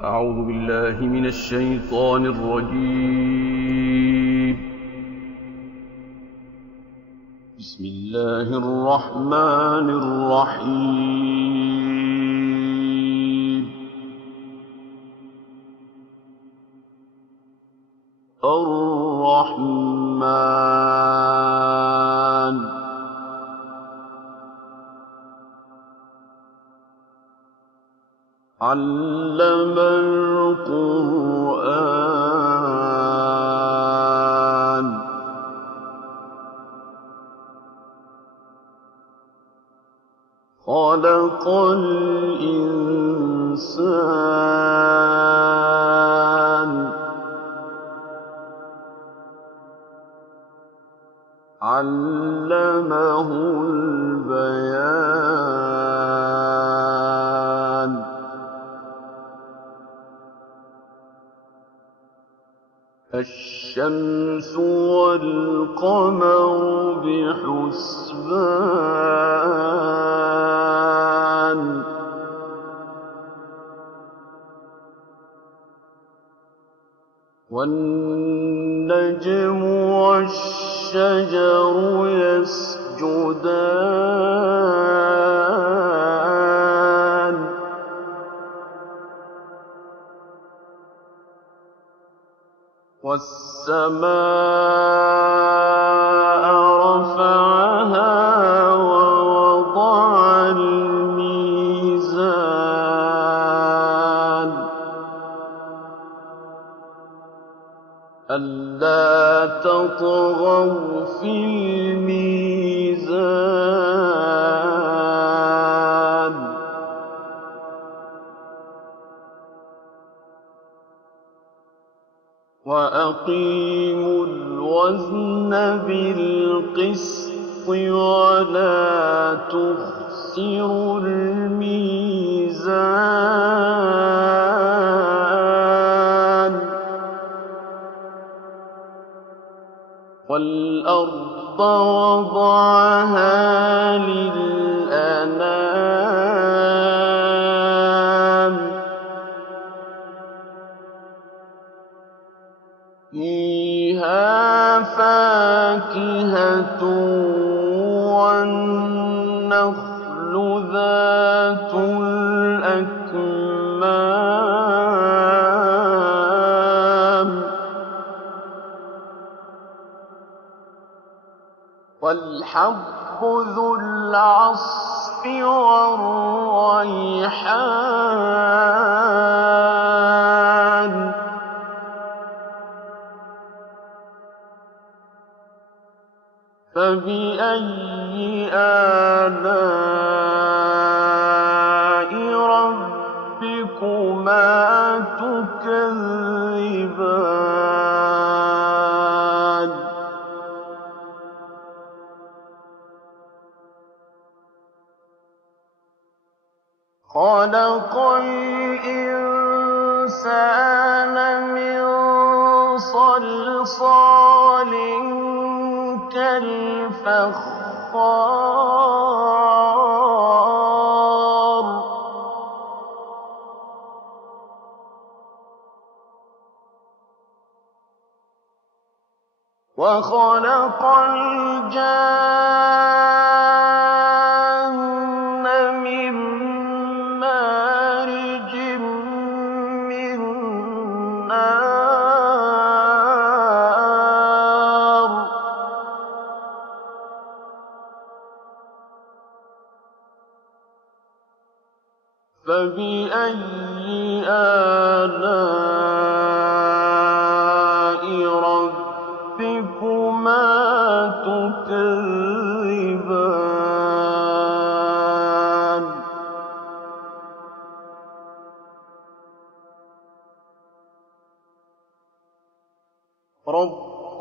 أعوذ بالله من الشيطان الرجيم. بسم الله الرحمن الرحيم. الرحمن علم القرآن خلق الإنسان علمه البيان الشمس والقمر بحسبان والنجم والشجر يسجدان والسماء رفعها ووضع الميزان ألا تطغوا في الميزان وأقيموا الوزن بالقسط ولا تخسروا الميزان والأرض وضعها للأنام فيها فاكهة والنخل ذات الأكمام والحب ذو العصف والريحان فبأي آلاء ربكما تكذبان خلق الإنسان من صلصال كالفخار وخلق الجان من مارج من نار فبأي آلاء ربكما تكذبان رب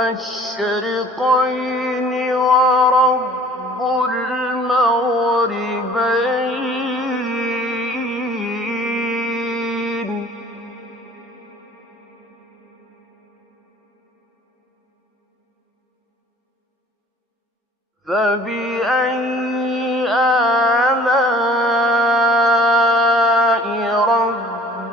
المشرقين ورب المغربين فبأي آلاء ربكما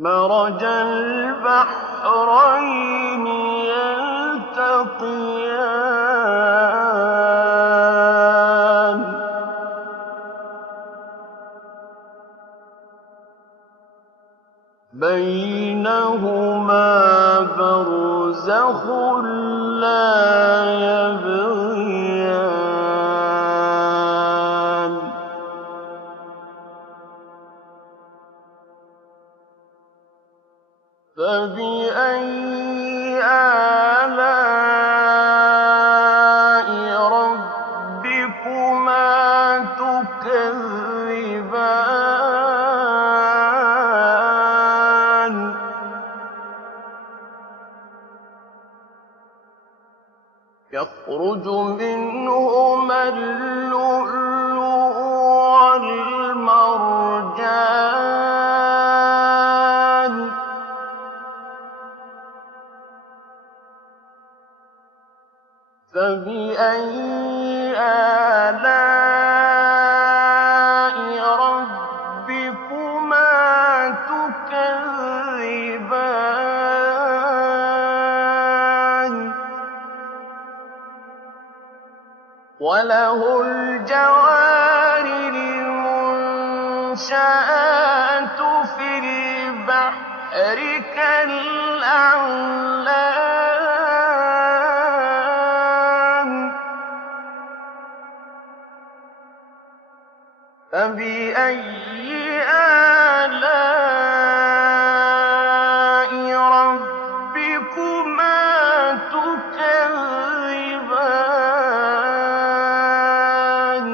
مَرَجَ الْبَحْرَيْنِ يَلْتَقِيَانِ بَيْنَهُمَا بَرْزَخٌ لَّا يَبْغِيَانِ فَبِأَيِّ آلَاءِ رَبِّكُمَا تُكَذِّبَانِ يَخْرُجُ مِنْهُمَا اللُّؤْلُؤُ وَالْمَرْجَانُ فَبِأَيِّ آلَاءِ رَبِّكُمَا تُكَذِّبَانِ وَلَهُ الْجَوَارِ الْمُنشَآتُ فِي الْبَحْرِ كَالْأَعْلَامِ فَبِأَيِّ آلَاءِ رَبِّكُمَا تُكَذِّبَانِ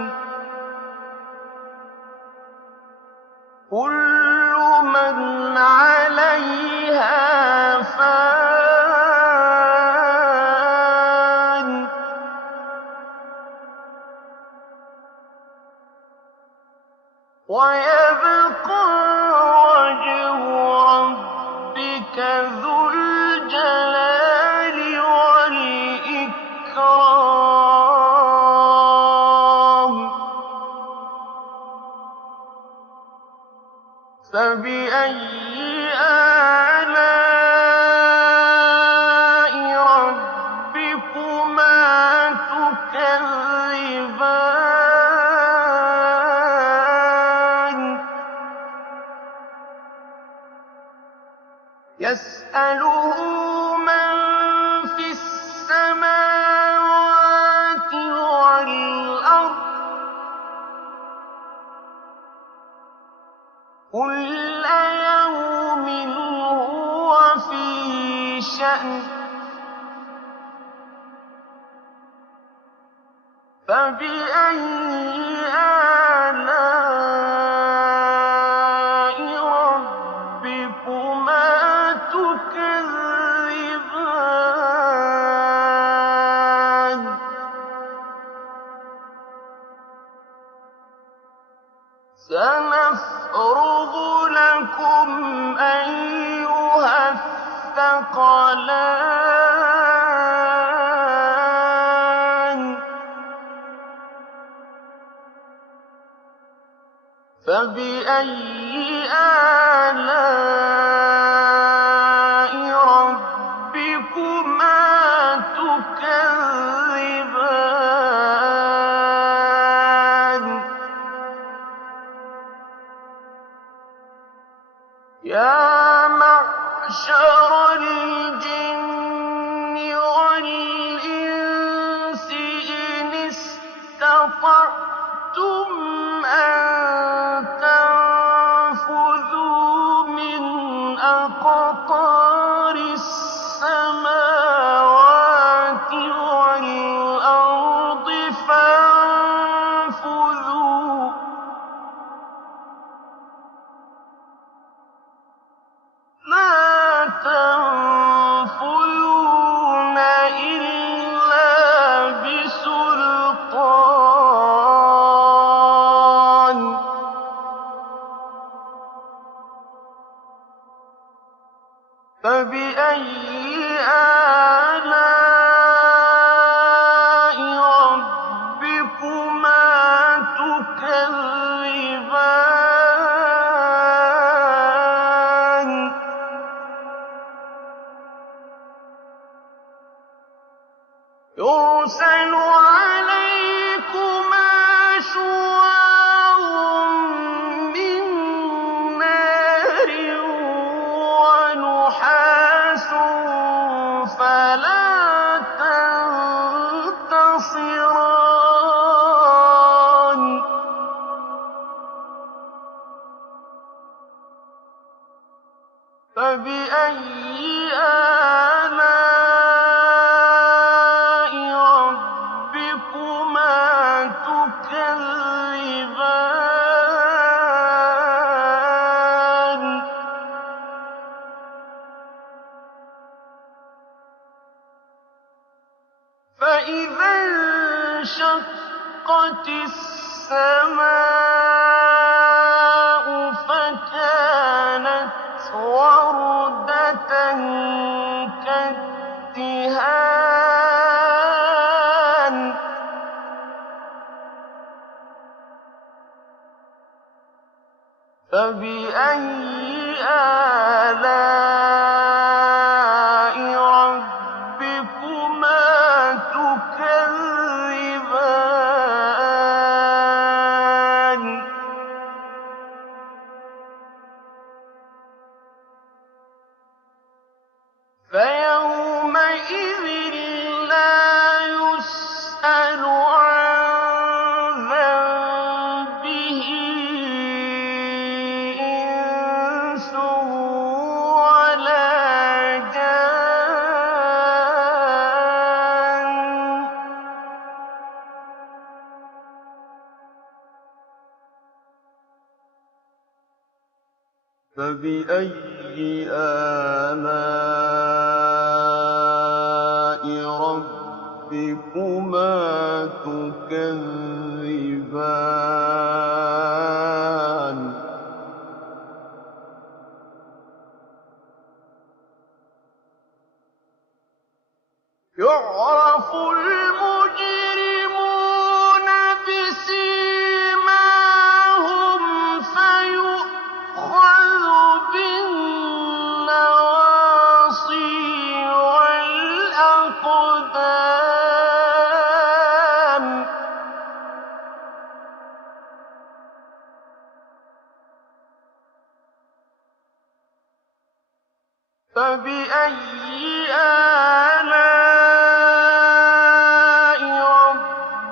كُلُّ مَنْ عَلَيْهَا فَانٍ وَيَبْقَىٰ وَجْهُ رَبِّكَ ذُو الْجَلَالِ وَالْإِكْرَامِ فَبِأَيِّ آلَاءِ رَبِّكُمَا تُكَذِّبَانِ يَسْأَلُهُ مَن فِي السَّمَاوَاتِ وَالْأَرْضِ كُلَّ يَوْمٍ هُوَ فِي شَأْنٍ فَبِأَيِّ آلَاءِ رَبِّكُمَا تُكَذِّبَانِ سَنَفْرُغُ لَكُمْ أَيُّهَ الثَّقَلَانِ فَبِأَيِّ آلَاءِ رَبِّكُمَا تُكَذِّبَانِ يَا مَعْشَرَ الْجِنِّ وَالْإِنسِ إِنِ اسْتَطَعْتُمْ أَن تَنفُذُوا مِنْ أَقْطَارِ السَّمَاوَاتِ وَالْأَرْضِ فَانفُذُوا لَا تَنفُذُونَ إِلَّا بِسُلْطَانٍ فَبِأَيِّ آلَاءِ رَبِّكُمَا تُكَذِّبَانِ فبأي آلاء ربكما تكذبان فإذا انشقت السماء فكانت وردة كالدهان فبأي آلاء ربكما تكذبان فيومئذ لا يسأل عن ذنبه إنس ولا جان فبأي آلاء ربكما تكذبان يعرف المجرمون بسيماهم فيؤخذ بالنواصي والأقدام فبأي آلاء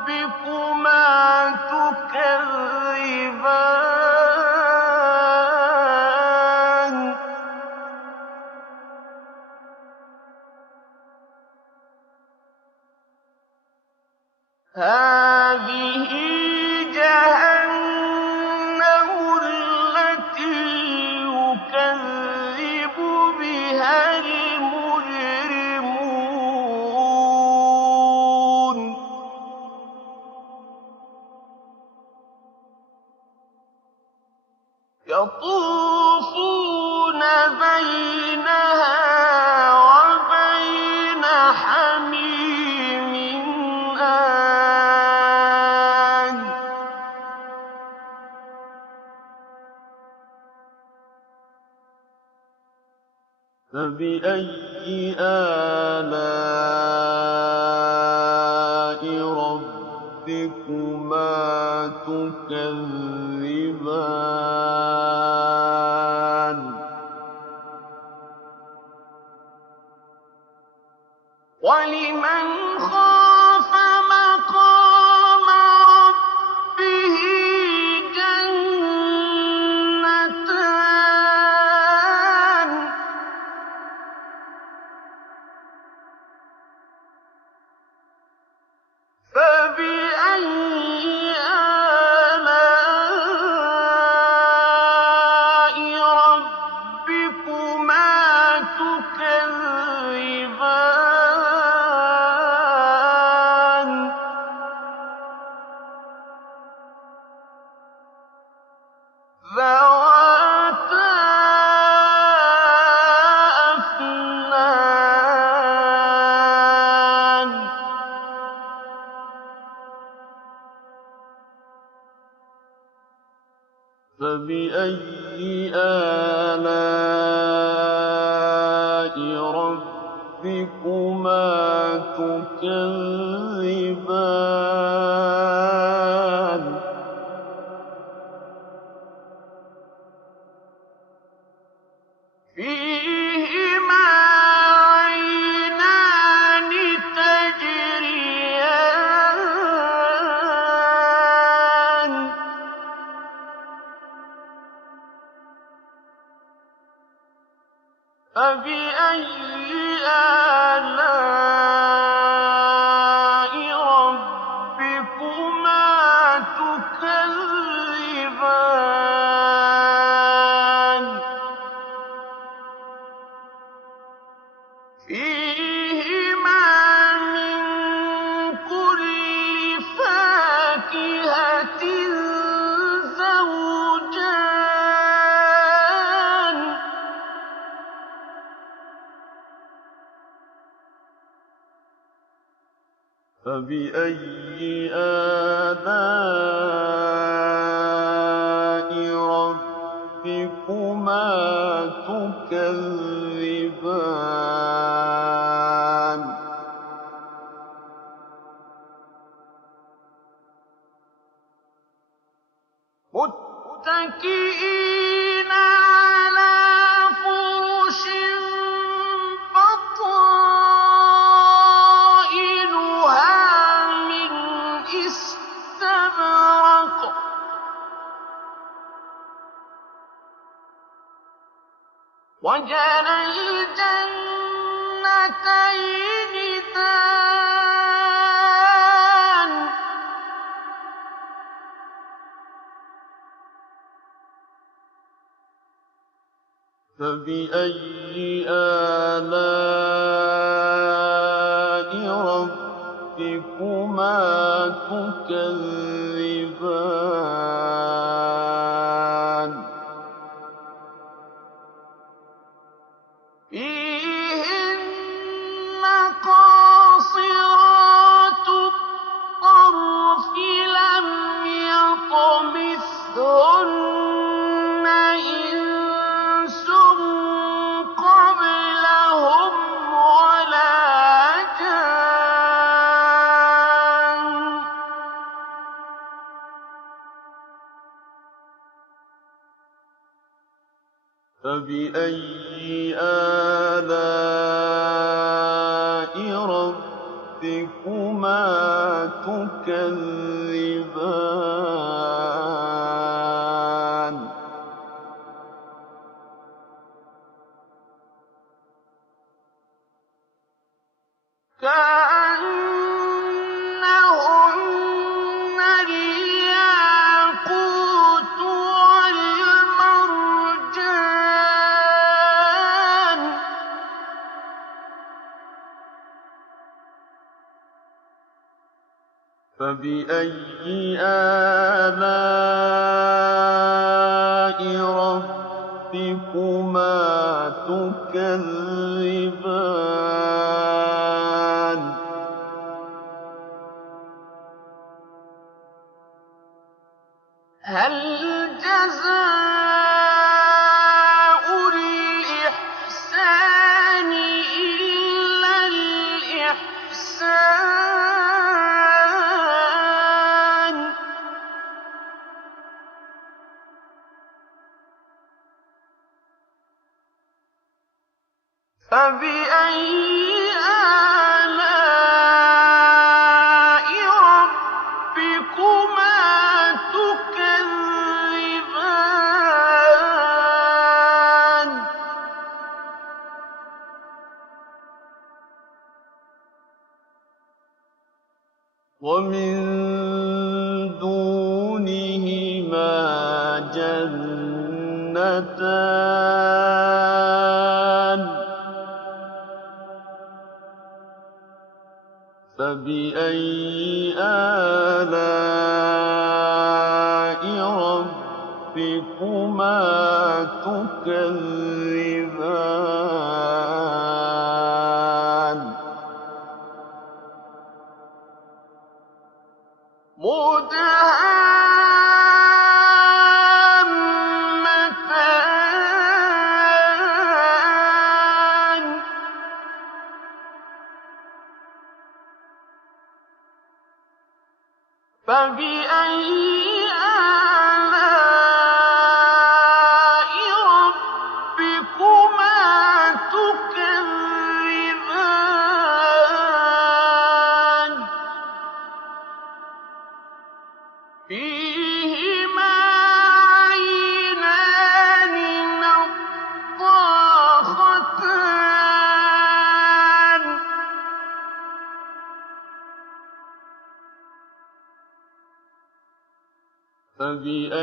ربكما تكذبان هذه جهنم التي يكذب بها المجرمون يطوفون بينها وبين حميم آن فبأي آلاء ربكما تكذبان ولمن خاف مقام ربه جنتان فبأي آلاء ربكما تكذبان ذواتا أفنان فبأي آلاء ربكما تكذبان فيهما عينان تجريان فبأي آلاء ربكما تكذبان فيهما من كل فاكهة زوجان فبأي آلاء ربكما تكذبان متكئين على فرش بطائنها من استبرق وجنى الجنتين دان فبأي آلاء ربكما تكذبان فيهن قاصرات الطرف لم يطمثهن إنس قبلهم ولا جان فبأي آلاء ربكما تكذبان كأنهن الياقوت والمرجان فبأي آلاء ربكما تكذبان هل جزاء الإحسان إلا الإحسان فبأي آلاء ربكما تكذبان ومن دونهما جنتان فبأي آلاء ربكما تكذبان مدهامتان فبأي آلاء ربكما تكذبان فيهما عينان نضاختان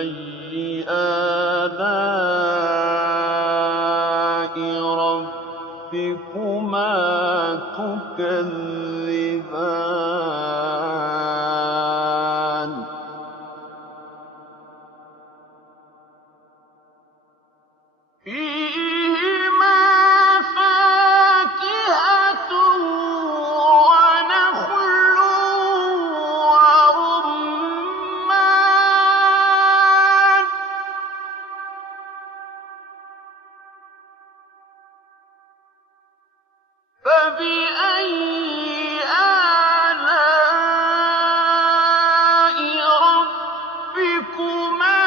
فَبِأَيِّ آلَاءِ رَبِّكُمَا تُكَذِّبَانِ فِيهِمَا فَاكِهَةٌ وَنَخْلٌ وَرُمَّانٌ فَبِأَيِّ آلَاءِ رَبِّكُمَا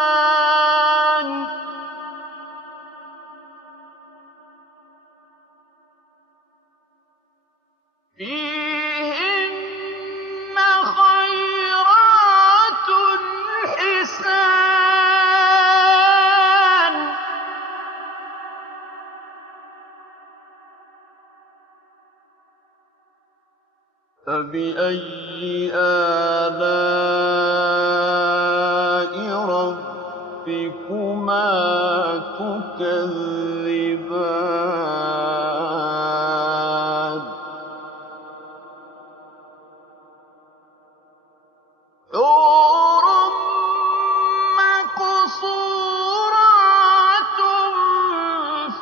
تُكَذِّبَانِ فِيهِنَّ خَيْرَاتٌ حِسَانٌ فَبِأَيِّ آلَاءِ رَبِّكُمَا تُكَذِّبَانِ حُورٌ مَّقْصُورَاتٌ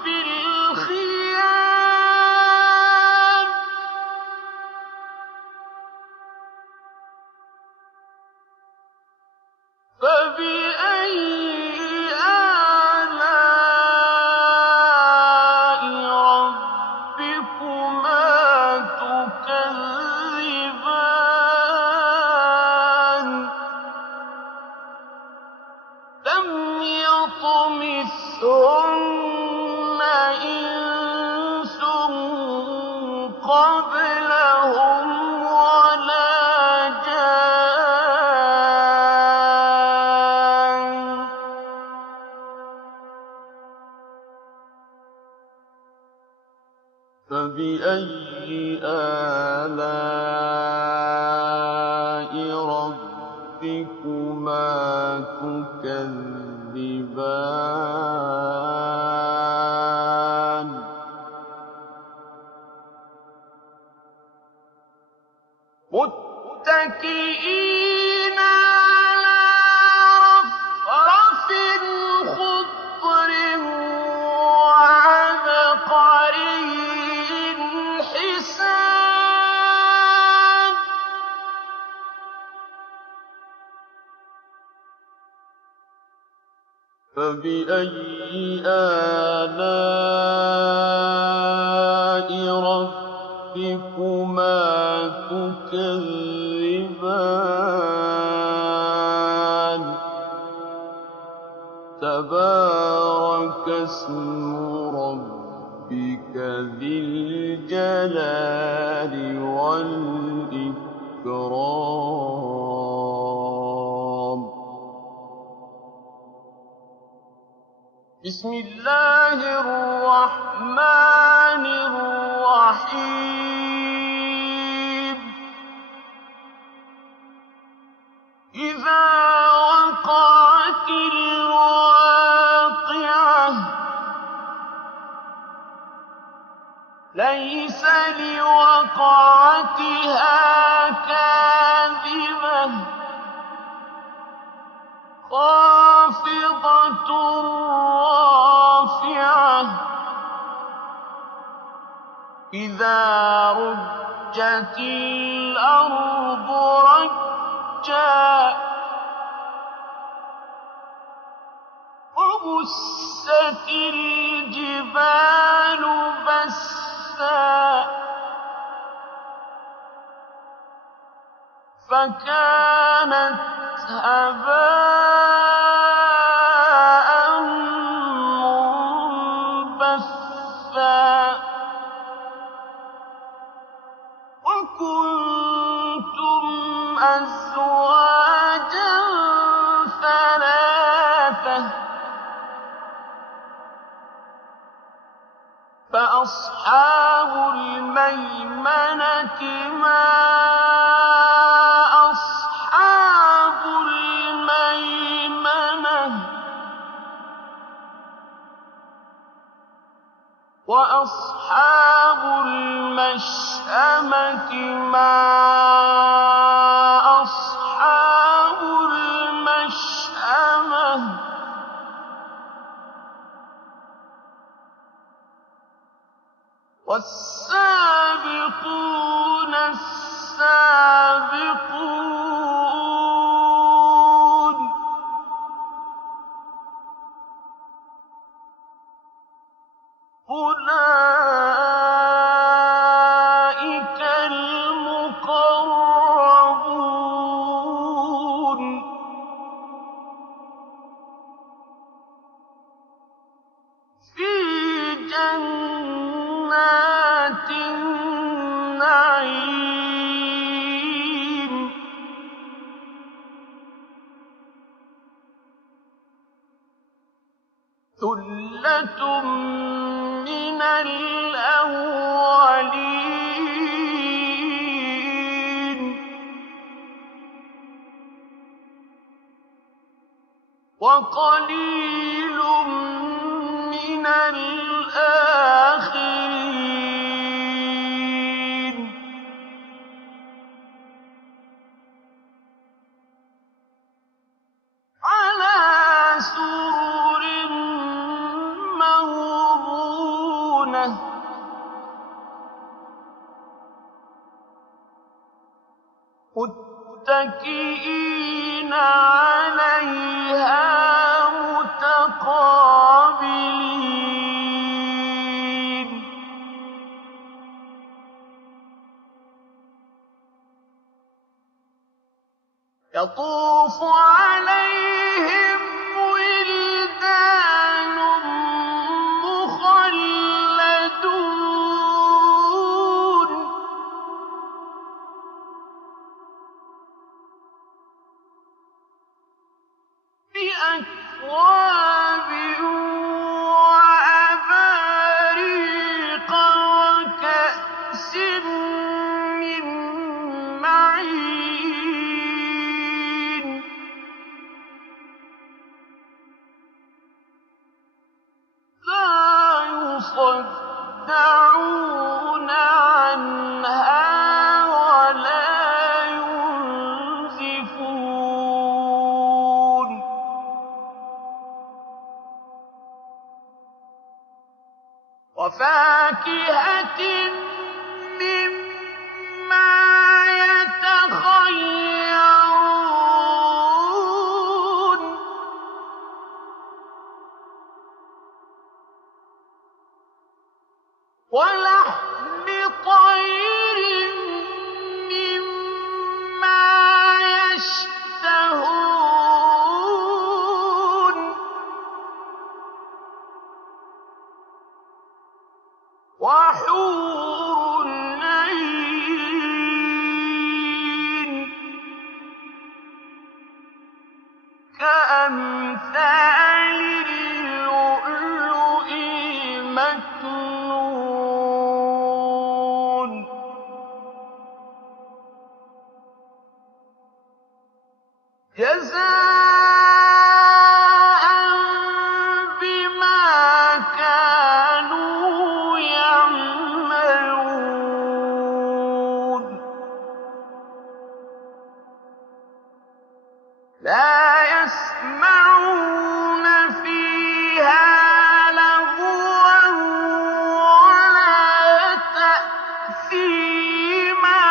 فِي الْخِيَامِ فَبِأَيِّ آلَاءِ رَبِّكُمَا تُكَذِّبَانِ لَمْ يَطْمِثْهُنَّ إِنسٌ قَبْلَهُمْ وَلَا جَانٌّ فَبِأَيِّ آلَاءِ رَبِّكُمَا تُكَذِّبَانِ مُتَّكِئِينَ عَلَىٰ رَفْرَفٍ خُضْرٍ وَعَبْقَرِيٍّ حِسَانٍ فَبِأَيِّ آلَاءِ رَبِّكُمَا تُكَذِّبَانِ تَبَارَكَ اسْمُ رَبِّكَ ذِي الْجَلَالِ وَالْإِكْرَامِ بسم الله الرحمن الرحيم إذا وقعت الواقعة ليس لوقعتها كاذبة خافضة رافعة إذا رجت الأرض رجا وبست الجبال بسا فكانت هباء منبثا وكنتم أزواجا ثلاثة فأصحاب الميمنة ما وأصحاب المشأمة ما أصحاب المشأمة والسابقون السابقون أولئك المقربون في جنات النعيم ثلة من الأولين وقليل من الآخرين على سرر موضونة متكئين عليها متقابلين يطوف عليهم ولدان مخلدون بأكواب وأباريق وكأس من معين لا يصدعون عنها ولا ينزفون وفاكهة مما يتخيرون ولحم طير مما يشتهون وحور عين كأمثال اللؤلؤ المكنون جزاء بما كانوا يعملون لا يسمعون فيها لغوا ولا تأثيما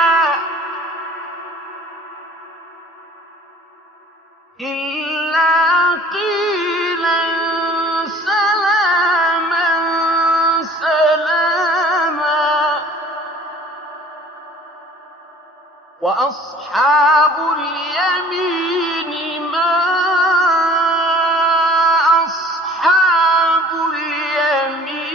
إلا قيلا سلاما سلاما وأصحاب اليمين ما أصحاب اليمين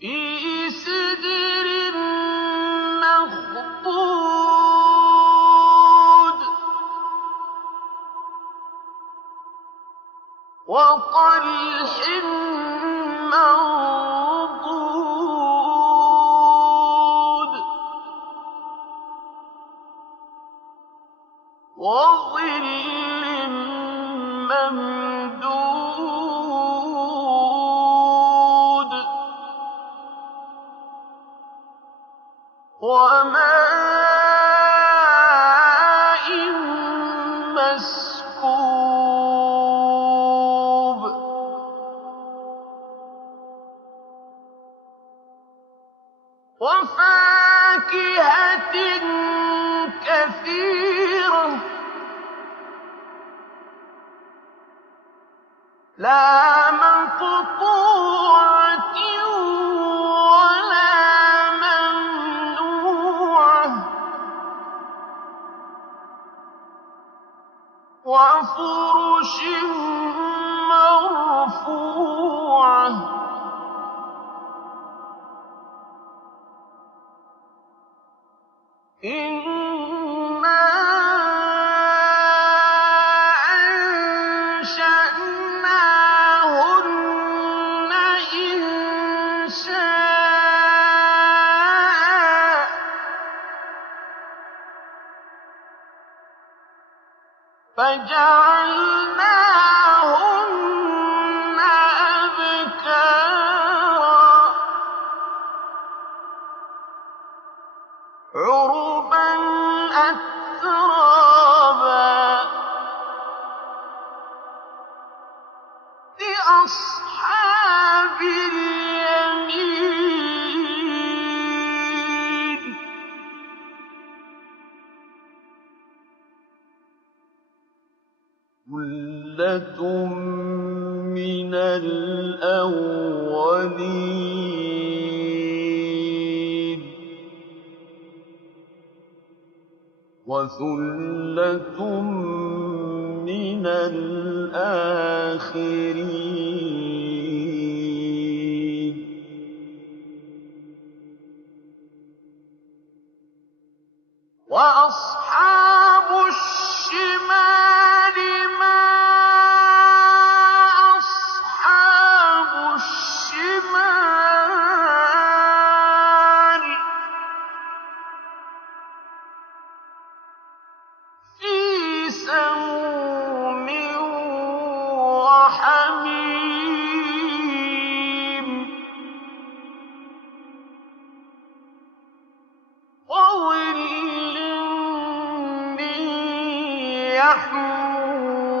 في سدر مخضود وطلح منضود وَظِلٍّ مَّمْدُودٍ وَمَاءٍ مَّسْكُوبٍ وَفَاكِهَةٍ كَثِيرَةٍ لَّا مَقْطُوعَةٍ وَلَا مَمْنُوعَةٍ وَفُرُشٍ مَّرْفُوعَةٍ إِنَّا أَنشَأْنَاهُنَّ إِنشَاءً فَجَعَلْنَاهُنَّ أَبْكَارًا عُرُبًا أَتْرَابًا لِّأَصْحَابِ الْيَمِينِ ثُلَّةٌ مِّنَ الْأَوَّلِينَ وَثُلَّةٌ مِّنَ الْآخِرِينَ وَأَصْحَابُ الشِّمَالِ مَا أَصْحَابُ الشِّمَالِ فِي سَمُومٍ وَحَمِيمٍ وَظِلٍّ مِّن يَحْمُومٍ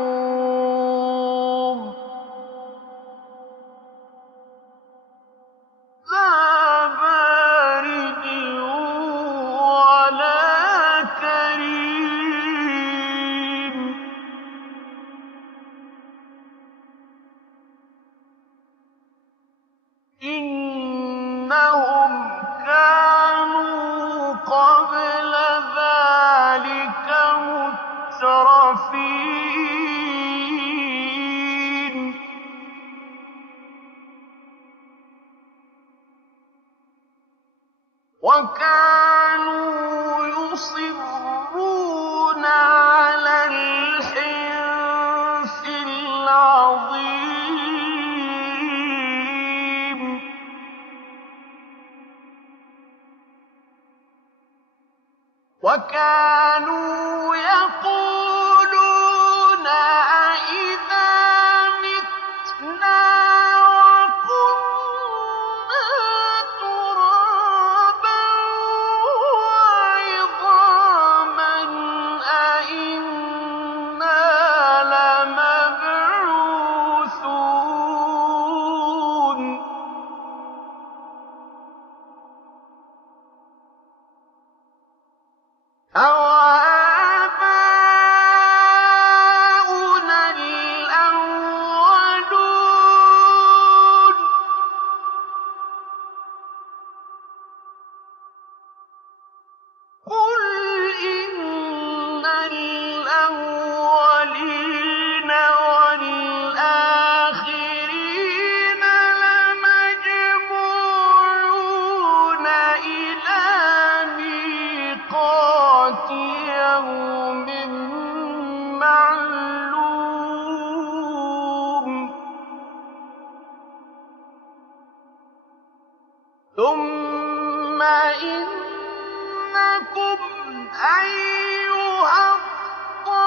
لَّا بَارِدٍ وَلَا كَرِيمٍ إِنَّهُمْ كَانُوا قَبْلَ ذَٰلِكَ مُتْرَفِينَ وَكَانُوا يُصِرُّونَ عَلَى الْحِنثِ الْعَظِيمِ وَكَانُوا يَقُولُونَ أَإِذَا مِتْنَا وَكُنَّا تُرَابًا وَعِظَامًا أَإِنَّا لَمَبْعُوثُونَ أَوَآبَاؤُنَا الْأَوَّلُونَ قُلْ إِنَّ الْأَوَّلِينَ وَالْآخِرِينَ لَمَجْمُوعُونَ إِلَىٰ مِيقَاتِ يَوْمٍ مَّعْلُومٍ ثُمَّ إِنَّكُمْ أَيُّهَا الضَّالُّونَ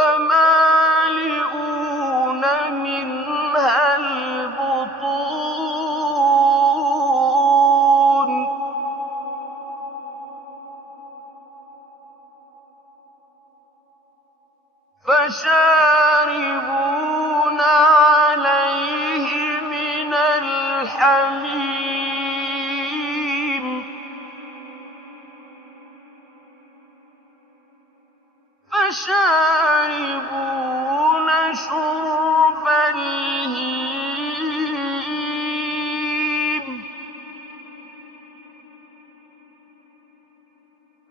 فَمَالِئُونَ مِنْهَا الْبُطُونَ فَشَارِبُونَ عَلَيْهِ مِنَ الْحَمِيمِ فَشَارِبُونَ شُرْبَ الْهِيمِ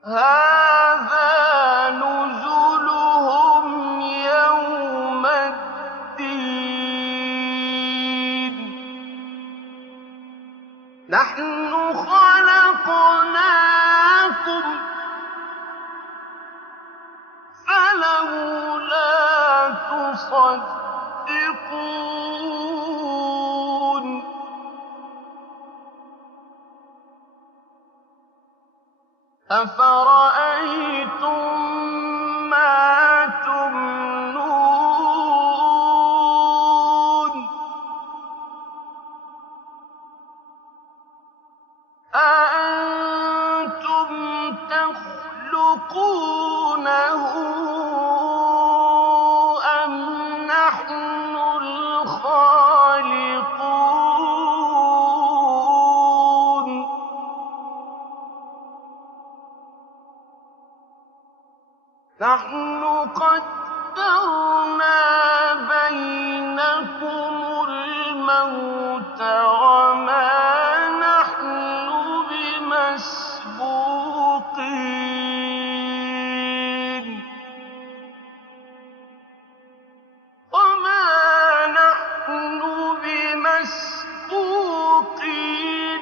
هَٰذَا نُزُلُهُمْ يَوْمَ الدِّينِ نَحْنُ خَلَقْنَاكُمْ فَلَوْلَا تُصَدِّقُونَ أَفَرَأَيْتُم مَّا تُمْنُونَ أَأَنتُمْ تَخْلُقُونَهُ أَمْ نَحْنُ الْخَالِقُونَ نَحْنُ قَدَّرْنَا بَيْنَكُمُ الْمَوْتَ وَمَا نَحْنُ بِمَسْبُوقِينَ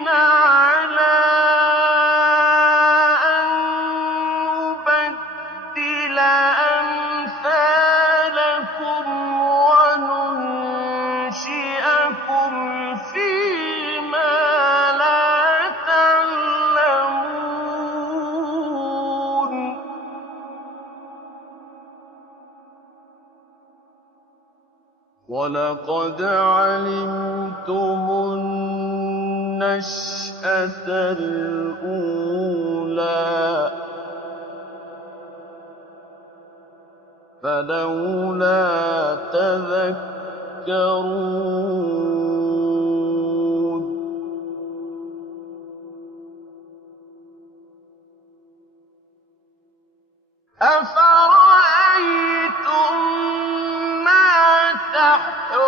عَلَىٰ أَن نُّبَدِّلَ أَمْثَالَكُمْ وَنُنشِئَكُمْ فِي مَا لَا تَعْلَمُونَ وَلَقَدْ عَلِمْتُمُ النَّشْأَةَ الْأُولَىٰ فَلَوْلَا تَذَكَّرُونَ أَفَرَأَيْتُم مَّا تَحْرُثُونَ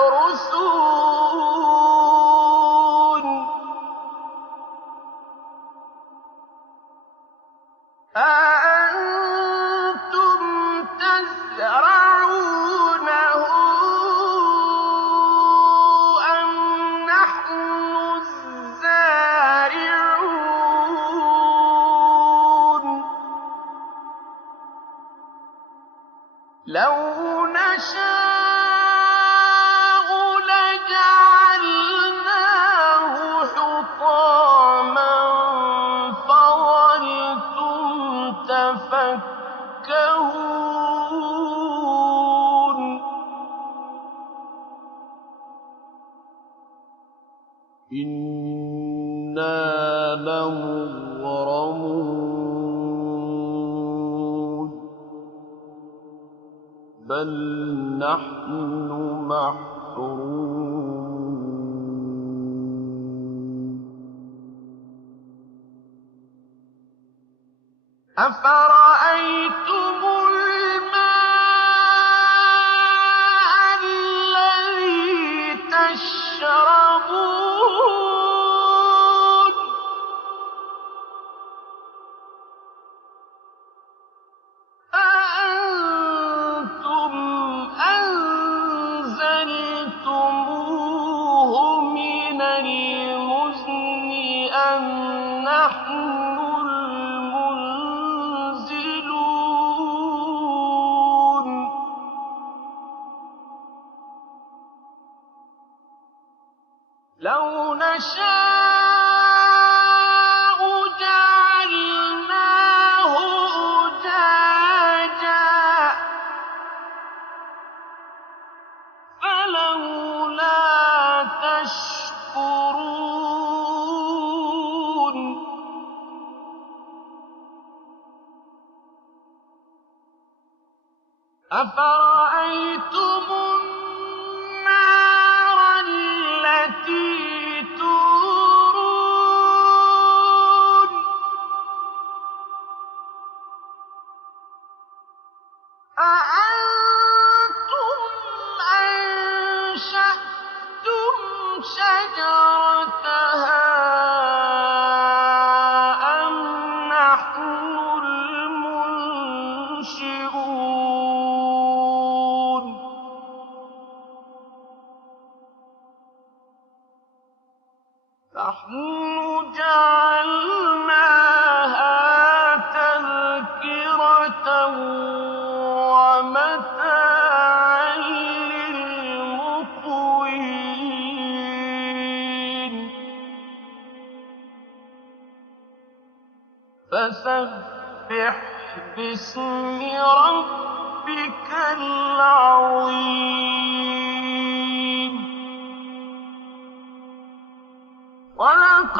أَأَنتُمْ تَزْرَعُونَهُ أَمْ نَحْنُ الزَّارِعُونَ لَوْ نَشَاءُ لَجَعَلْنَاهُ حُطَامًا فَظَلْتُمْ تَفَكَّهُونَ إِنَّا لَمُغْرَمُونَ بَلْ نَحْنُ مَحْرُومُونَ أَفَرَأَيْتُمُ الْمَاءَ الَّذِي تَشْرَبُونَ أَأَنتُمْ أَنزَلْتُمُوهُ مِنَ الْمُزْنِ أَمْ نَحْنُ الْمُنزِلُونَ لَوْ نَشَاءُ جَعَلْنَاهُ أُجَاجًا أَفَرَأَيْتُمُ النَّارَ الَّتِي تُورُونَ أَأَنتُمْ أَنشَأْتُمْ شَجَرَتَهَا أَمْ نَحْنُ الْمُنشِئُونَ نَحْنُ جَعَلْنَاهَا تَذْكِرَةً وَمَتَاعًا لِّلْمُقْوِينَ فَسَبِّحْ بِاسْمِ رَبِّكَ الْعَظِيمِ. صدق